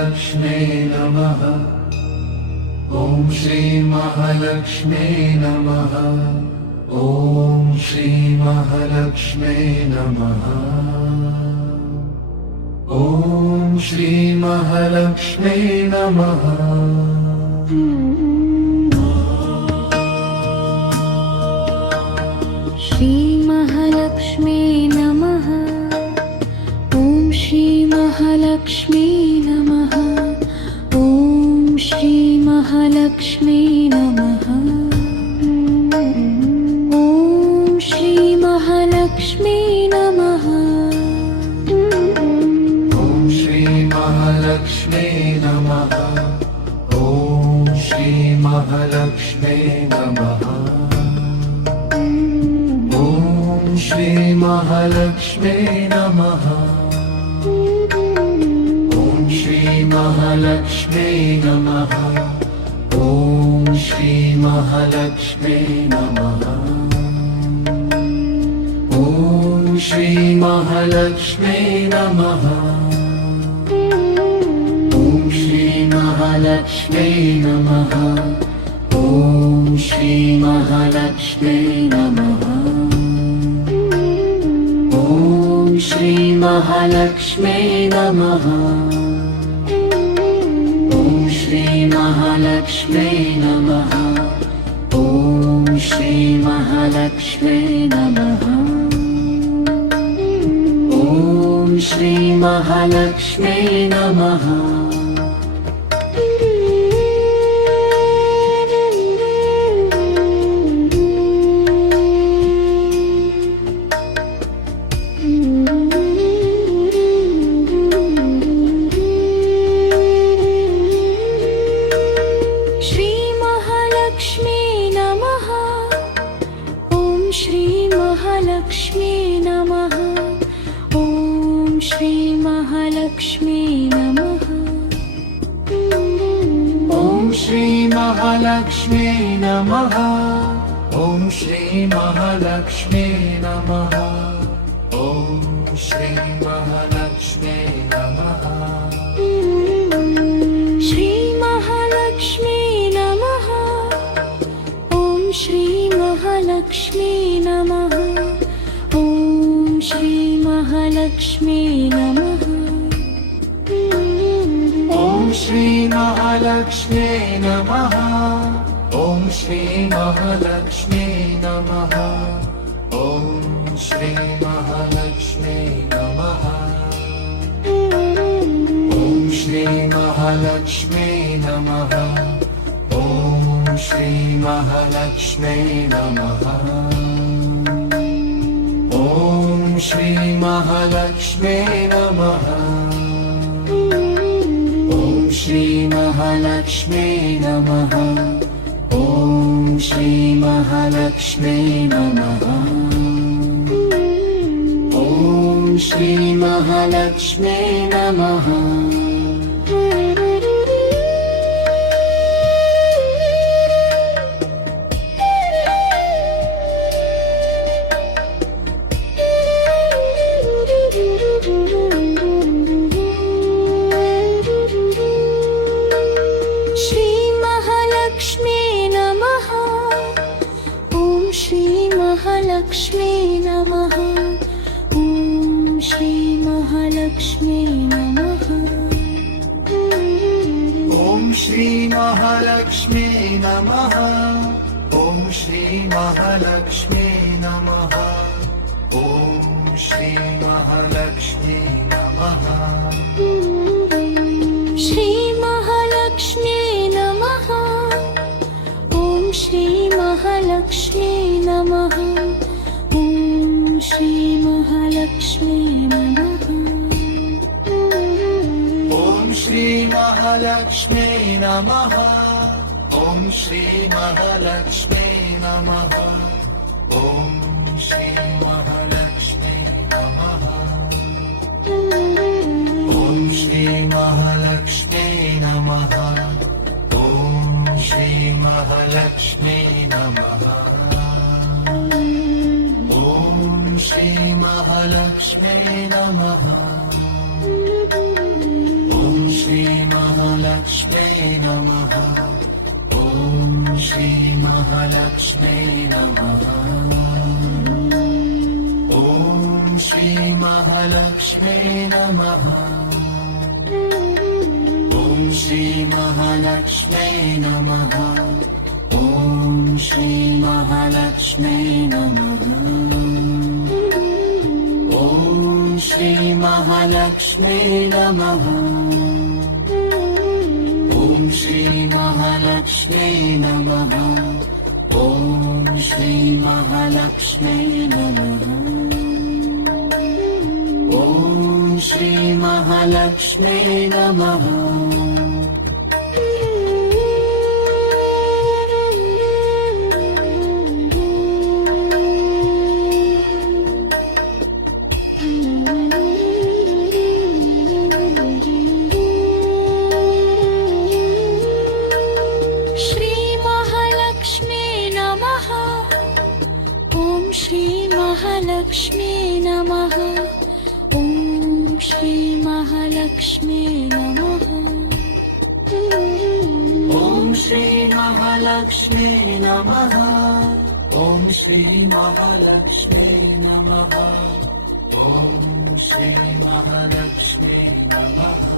महालक्ष्म्यै नमः। ॐ श्री महालक्ष्म्यै नमः। ॐ श्री महालक्ष्म्यै नमः। ॐ श्री महालक्ष्म्यै नमः। श्री महालक्ष्मी नमः। ॐ श्री महालक्ष्मी नमः। ॐ श्री महालक्ष्मी नमः। ॐ श्री महालक्ष्मी नमः। ॐ श्री महालक्ष्म्यै नमः। ॐ श्री महालक्ष्म्यै नमः। ॐ श्री महालक्ष्म्यै नमः। ॐ श्री महालक्ष्म्यै नमः। ॐ श्री महालक्ष्म्यै नमः। ॐ श्री महालक्ष्म्यै नमः। ॐ श्री महालक्ष्म्यै नमः। ॐ श्री महालक्ष्म्यै नमः। ॐ श्री महालक्ष्म्यै नमः। ॐ श्री महालक्ष्म्यै नमः। ॐ श्री महालक्ष्म्यै नमः। ॐ श्री महालक्ष्म्यै नमः। श्री महालक्ष्मी नमः। ॐ श्री महालक्ष्मी नमः। ॐ श्री महालक्ष्मी नमः। ॐ श्री महालक्ष्म्यै नमः। ॐ श्री महालक्ष्म्यै नमः। ॐ श्री महालक्ष्म्यै नमः। श्री महालक्ष्मी नमः। ॐ श्री महालक्ष्मी नमः। ॐ श्री महालक्ष्मी नमः। ॐ श्री महालक्ष्म्यै नमः। ॐ श्री महालक्ष्म्यै नमः। ॐ श्री महालक्ष्म्यै नमः। ॐ श्री महालक्ष्म्यै नमः। ॐ श्री महालक्ष्म्यै नमः। ॐ श्री महालक्ष्म्यै नमः। ॐ श्री महालक्ष्म्यै नमः। ॐ श्री महालक्ष्म्यै नमः। ॐ श्री महालक्ष्म्यै नमः। श्री महालक्ष्मी नमः। ॐ श्री महालक्ष्मी नमः। ॐ श्री महालक्ष्मी नमः। ॐ श्री महालक्ष्म्यै नमः। ॐ श्री महालक्ष्म्यै नमः। ॐ श्री महालक्ष्म्यै नमः। श्री महालक्ष्मी नमः। ॐ श्री महालक्ष्मी नमः। ॐ श्री महालक्ष्मी नमः। ॐ श्री महालक्ष्म्यै नमः। ॐ श्री महालक्ष्म्यै नमः। ॐ श्री महालक्ष्म्यै नमः। ॐ श्री महालक्ष्म्यै नमः। ॐ श्री महालक्ष्म्यै नमः। ॐ श्री महालक्ष्म्यै नमः। ॐ श्री महालक्ष्म्यै नमः ॐ श्री महालक्ष्म्यै नमः ॐ श्री महालक्ष्म्यै नमः ॐ श्री महालक्ष्म्यै नमः ॐ श्री महालक्ष्म्यै नमः ॐ श्री महालक्ष्म्यै नमः ॐ श्री महालक्ष्म्यै नमः ॐ श्री महालक्ष्म्यै नमः ॐ श्री महालक्ष्म्यै नमः श्री महालक्ष्मी नमः ॐ श्री महालक्ष्मी नमः ॐ श्री महालक्ष्मी नमः ॐ श्री महालक्ष्मी नमः ॐ श्री महालक्ष्मी नमः ॐ श्री महालक्ष्मी नमः